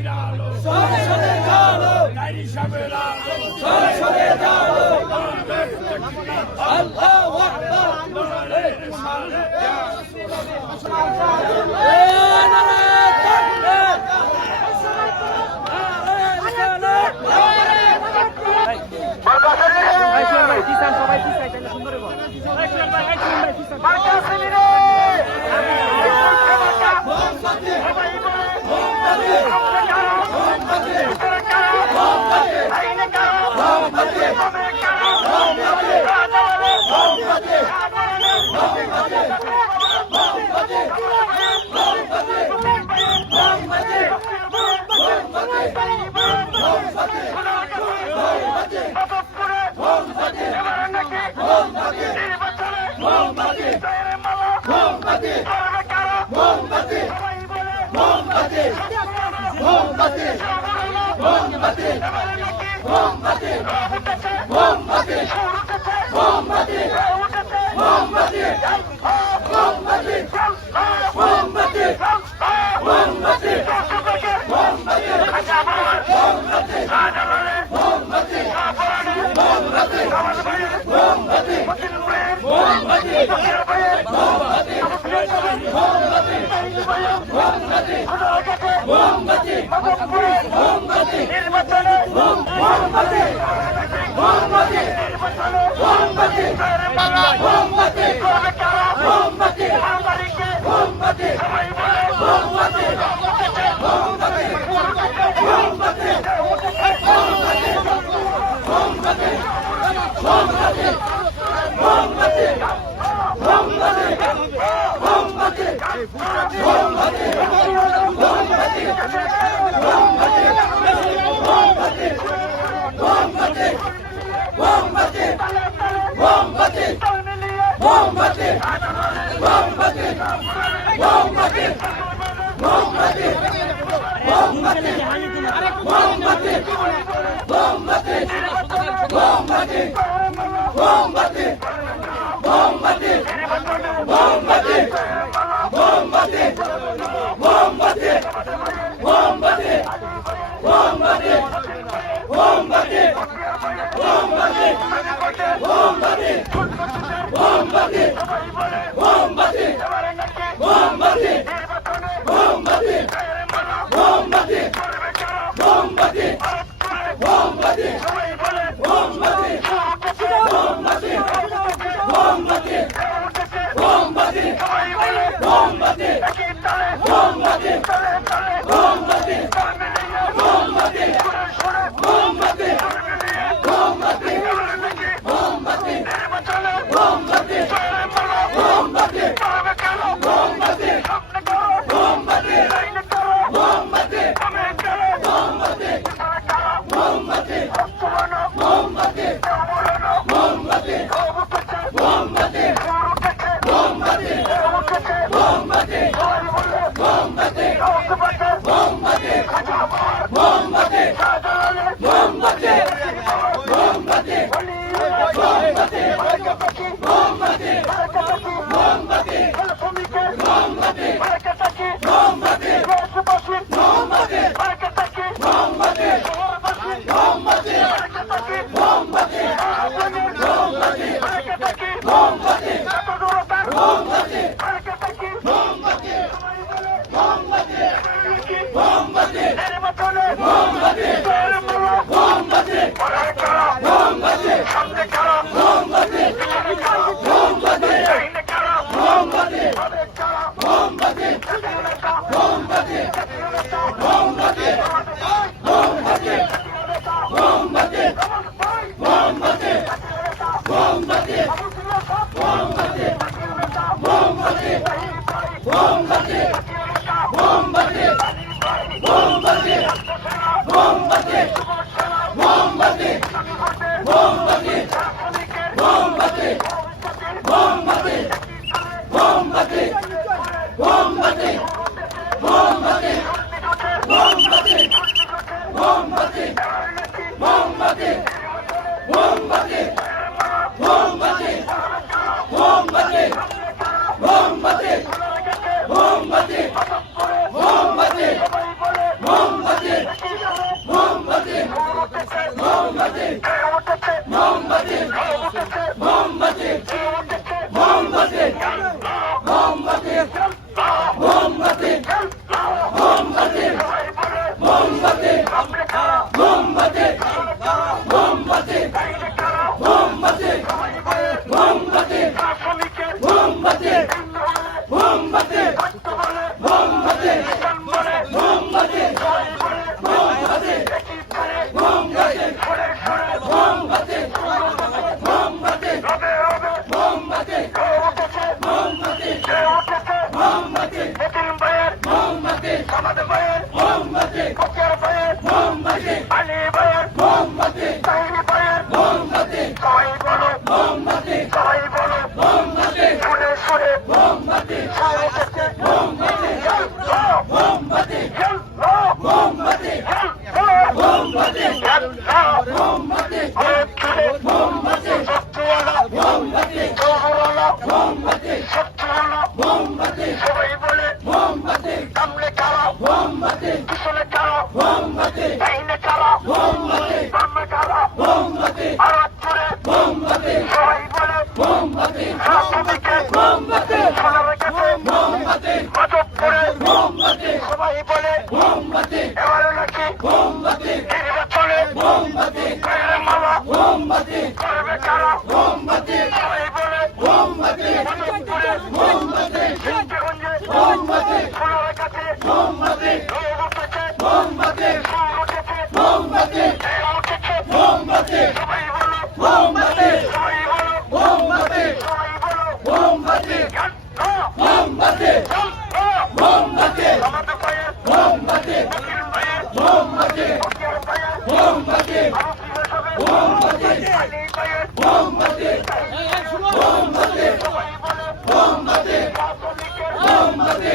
কিরা আলো সংসদে আলো ডাইরি সাহেবের আলো সংসদে আলো আল্লাহু আকবার মোমবাতি মোমবাতি মোমবাতি মোমবাতি সত্যওয়ালা মোমবাতি জহরওয়ালা মোমবাতি সত্যওয়ালা মোমবাতি সবাই বলে মোমবাতি সামনে কারা মোমবাতি পিছনে কারা মোমবাতি ডাইনে কারা মোমবাতি বামে কারা মোমবাতি আরাতপুরে মোমবাতি সবাই বলে মোমবাতি রাজনীতিকে মোমবাতি সোনার কাছে মোমবাতি মাধবপুরে মোমবাতি সবাই বলে মোমবাতি এবারে নাকি মোমবাতি নির্বাচনে মোমবাতি কইলে মালা মোমবাতি করবে কারা মোমবাতি সবাই বলে মোমবাতি মাধবপুরে মোমবাতি সিদ্ধগঞ্জে মোমবাতি সোনার কাছে মোমবাতি লোক উঠেছে মোমবাতি সুর উঠেছে মোমবাতি জেল উঠেছে মোমবাতি সবাই বলো মোমবাতি সবাই বলো মোমবাতি সবাই বলো মোমবাতি মোমবাতি মোমবাতি আমাদের ভাইয়ের মোমবাতি মুসলিম ভাইয়ের মোমবাতি ফকির ভাইয়ের মোমবাতি আরফি সাহেবের মোমবাতি আলী ভাইয়ের মোমবাতি মোমবাতি সবাই বলে মোমবাতি রাজনীতির মোমবাতি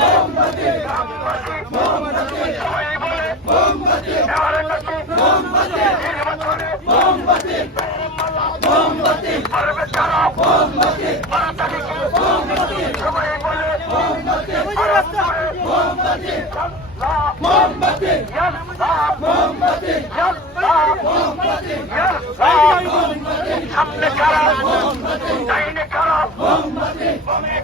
মোমবাতি মোমবাতি মোমবাতি সবাই বলে মোমবাতি এবারে নাকি মোমবাতি নির্বাচনে মোমবাতি মোমবাতি পারবে কারা মোমবাতি মারাতালিকে মোমবাতি সবাই বলে মোমবাতি মোমবাতি মোমবাতি মোমবাতি মোমবাতি সামনে কারা মোমবাতি ডাইনে কারা মোমবাতি বামে